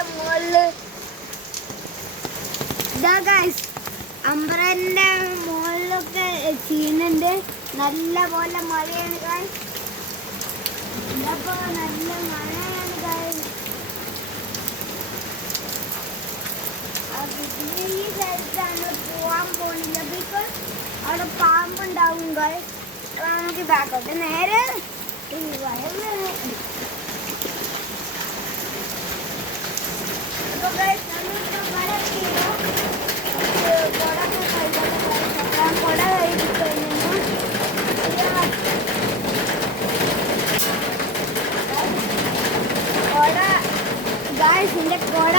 അമ്പലത്തിന്റെ മുകളില് ഇതാ ഗൈസ്, അമ്പലത്തിന്റെ മുകളിലൊക്കെ ചെയ്യുന്നുണ്ട്. നല്ല പോലെ മഴയാണ് ഗൈസ്. ഇതപ്പോ നല്ല മഴയാണ് ഗൈസ്. ഈ സ്ഥലത്താണ് പോവാൻ പോകുന്നില്ല, ബിക്കോസ് അവിടെ പാമ്പുണ്ടാവും ഗൈസ്. നമുക്ക് ബാക്കോട്ട് നേരെ ഗായ്സ്, എൻ്റെ കുട